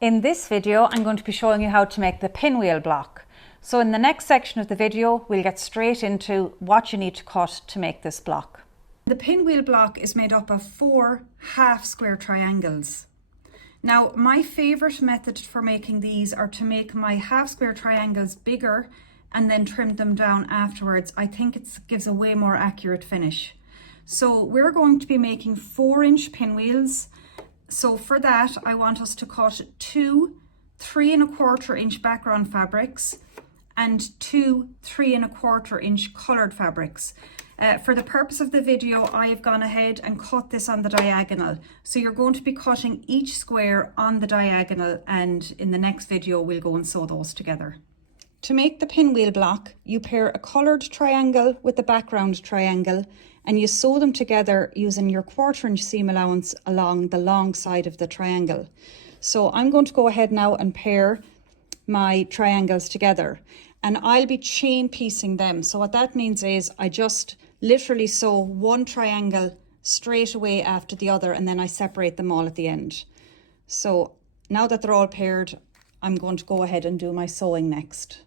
In this video, I'm going to be showing you how to make the pinwheel block. So in the next section of the video, we'll get straight into what you need to cut to make this block. The pinwheel block is made up of 4 half square triangles. Now, my favourite method for making these are to make my half square triangles bigger and then trim them down afterwards. I think it gives a way more accurate finish. So we're going to be making 4-inch pinwheels. So for that, I want us to cut 2 3¼ inch background fabrics and 2 3¼ inch coloured fabrics. For the purpose of the video, I've gone ahead and cut this on the diagonal. So you're going to be cutting each square on the diagonal, and in the next video, we'll go and sew those together. To make the pinwheel block, you pair a coloured triangle with the background triangle and you sew them together using your 1/4-inch seam allowance along the long side of the triangle. So I'm going to go ahead now and pair my triangles together, and I'll be chain piecing them. So what that means is I just literally sew one triangle straight away after the other, and then I separate them all at the end. So now that they're all paired, I'm going to go ahead and do my sewing next.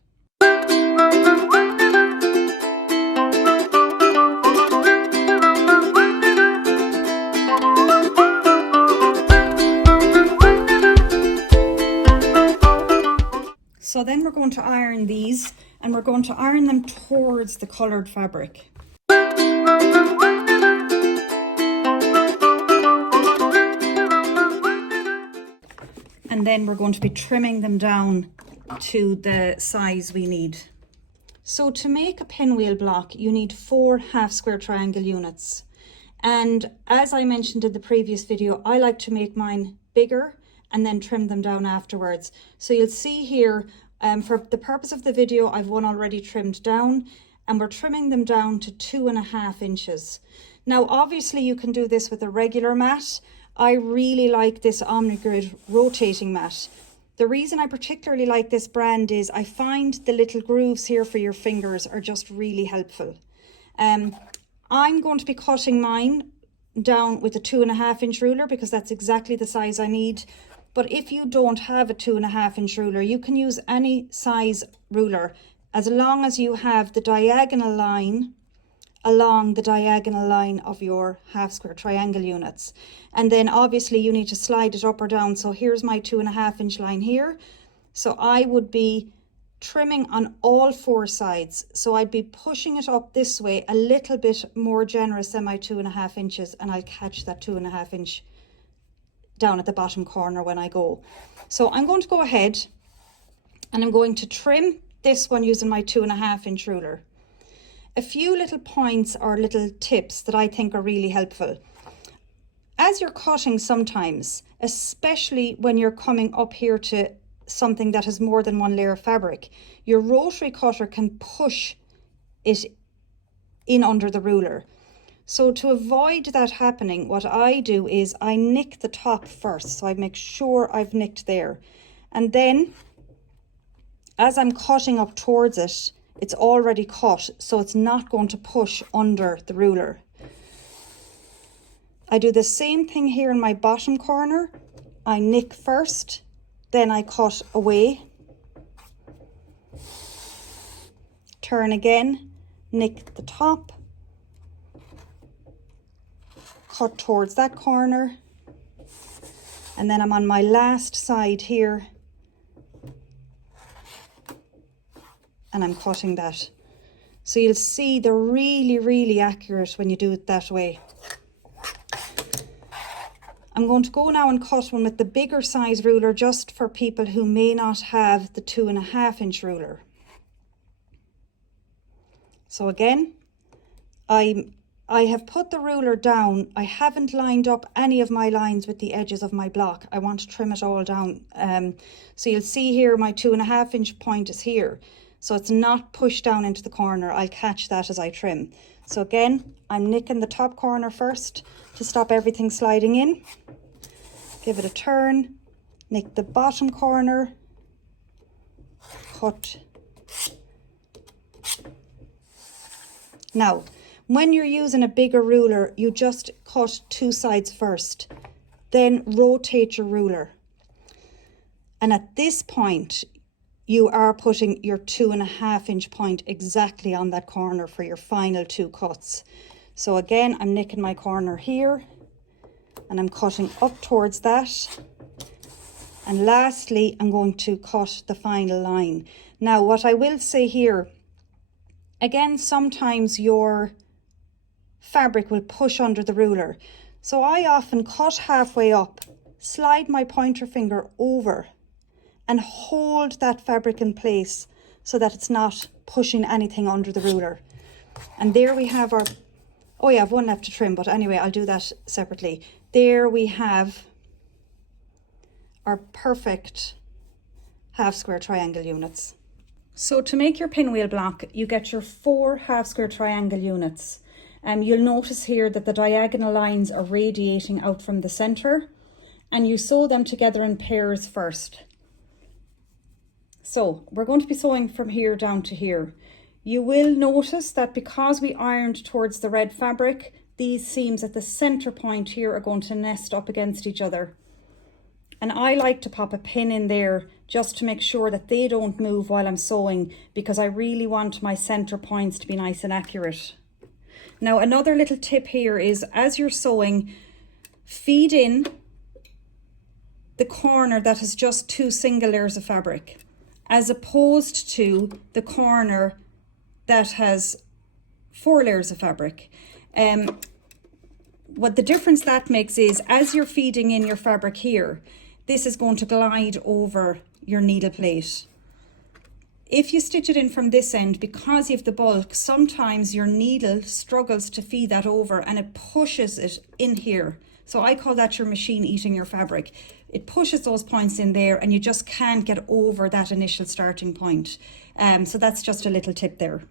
So then we're going to iron these, and we're going to iron them towards the coloured fabric. And then we're going to be trimming them down to the size we need. So to make a pinwheel block, you need 4 half square triangle units. And as I mentioned in the previous video, I like to make mine bigger and then trim them down afterwards. So you'll see here, for the purpose of the video, I've one already trimmed down, and we're trimming them down to 2½ inches. Now, obviously you can do this with a regular mat. I really like this Omnigrid rotating mat. The reason I particularly like this brand is I find the little grooves here for your fingers are just really helpful. I'm going to be cutting mine down with a 2½ inch ruler because that's exactly the size I need. But if you don't have a 2½ inch ruler, you can use any size ruler as long as you have the diagonal line along the diagonal line of your half square triangle units. And then obviously you need to slide it up or down. So here's my 2½ inch line here. So I would be trimming on all 4 sides. So I'd be pushing it up this way a little bit more generous than my 2½ inches, and I'll catch that 2½ inch down at the bottom corner when I go. So I'm going to go ahead and I'm going to trim this one using my 2½ inch ruler. A few little points or little tips that I think are really helpful. As you're cutting sometimes, especially when you're coming up here to something that has more than one layer of fabric, your rotary cutter can push it in under the ruler. So to avoid that happening, what I do is I nick the top first. So I make sure I've nicked there. And then as I'm cutting up towards it, it's already cut, so it's not going to push under the ruler. I do the same thing here in my bottom corner. I nick first, then I cut away. Turn again, nick the top. Cut towards that corner, and then I'm on my last side here and I'm cutting that. So you'll see they're really accurate when you do it that way. I'm going to go now and cut one with the bigger size ruler just for people who may not have the 2½ inch ruler. So again, I have put the ruler down. I haven't lined up any of my lines with the edges of my block. I want to trim it all down. So you'll see here my 2½ inch point is here. So it's not pushed down into the corner. I'll catch that as I trim. So again, I'm nicking the top corner first to stop everything sliding in. Give it a turn, nick the bottom corner, cut. Now, when you're using a bigger ruler, you just cut 2 sides first, then rotate your ruler. And at this point, you are putting your 2.5 inch point exactly on that corner for your final 2 cuts. So again, I'm nicking my corner here and I'm cutting up towards that. And lastly, I'm going to cut the final line. Now, what I will say here, again, sometimes your fabric will push under the ruler. So I often cut halfway up, slide my pointer finger over and hold that fabric in place so that it's not pushing anything under the ruler. And there we have our, oh yeah, I have one left to trim, but anyway, I'll do that separately. There we have our perfect half square triangle units. So to make your pinwheel block, you get your 4 half square triangle units. You'll notice here that the diagonal lines are radiating out from the center, and you sew them together in pairs first. So we're going to be sewing from here down to here. You will notice that because we ironed towards the red fabric, these seams at the center point here are going to nest up against each other. And I like to pop a pin in there just to make sure that they don't move while I'm sewing, because I really want my center points to be nice and accurate. Now, another little tip here is, as you're sewing, feed in the corner that has just 2 single layers of fabric, as opposed to the corner that has 4 layers of fabric. What the difference that makes is, as you're feeding in your fabric here, this is going to glide over your needle plate. If you stitch it in from this end, because you have the bulk, sometimes your needle struggles to feed that over and it pushes it in here. So I call that your machine eating your fabric. It pushes those points in there and you just can't get over that initial starting point. So that's just a little tip there.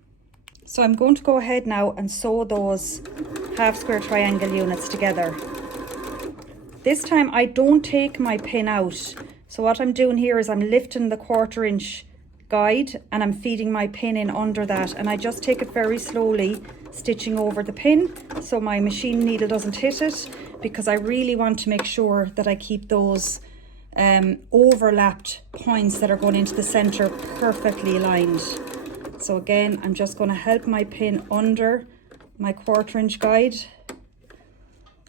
So I'm going to go ahead now and sew those half square triangle units together. This time I don't take my pin out. So what I'm doing here is I'm lifting the 1/4 inch guide and I'm feeding my pin in under that, and I just take it very slowly, stitching over the pin so my machine needle doesn't hit it, because I really want to make sure that I keep those overlapped points that are going into the center perfectly aligned. So again, I'm just going to help my pin under my 1/4 inch guide,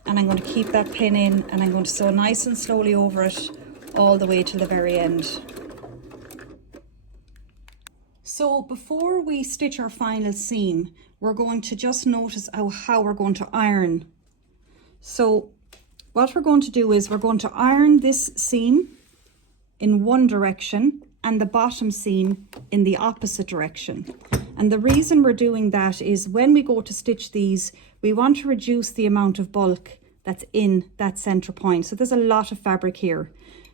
and I'm going to keep that pin in and I'm going to sew nice and slowly over it all the way to the very end. So before we stitch our final seam, we're going to just notice how we're going to iron. So what we're going to do is we're going to iron this seam in one direction and the bottom seam in the opposite direction. And the reason we're doing that is when we go to stitch these, we want to reduce the amount of bulk that's in that center point. So there's a lot of fabric here.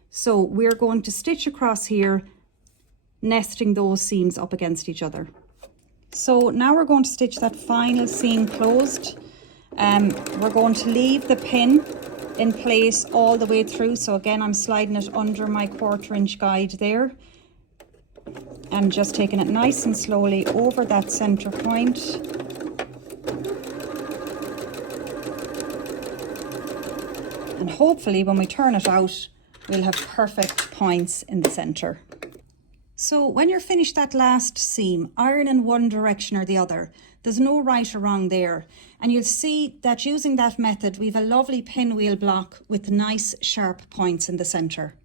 So we're going to stitch across here, nesting those seams up against each other. So now we're going to stitch that final seam closed. We're going to leave the pin in place all the way through. So again, I'm sliding it under my 1/4 inch guide there. I'm just taking it nice and slowly over that center point. And hopefully when we turn it out, we'll have perfect points in the center. So when you're finished that last seam, iron in one direction or the other. There's no right or wrong there. And you'll see that using that method, we've a lovely pinwheel block with nice sharp points in the center.